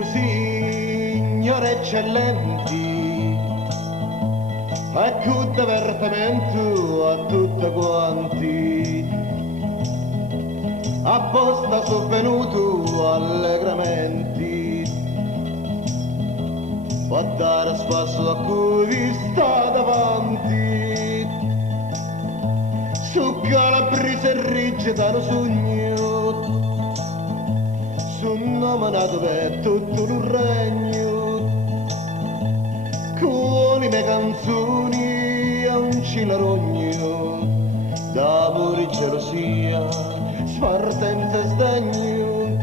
signore eccellenti, a che divertimento a tutti quanti, apposta sono venuto allegramenti, a dare spasso a cui vi sta davanti, su calabrese e rigida lo sogno, nome nato per tutto il regno, con le mie canzoni a un cilarogno, d'amore e gelosia, spartenza e sdegno,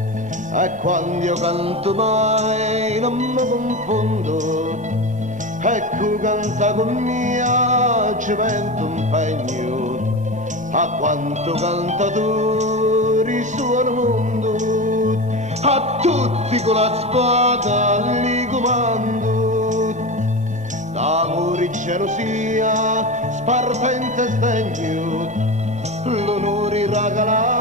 e quando io canto mai non mi confondo, ecco canta con mia ci vento un pegno, a quanto cantatori su al mondo, a tutti con la spada li comando, d'amore e gelosia, spartente e sdegno, l'onore regalato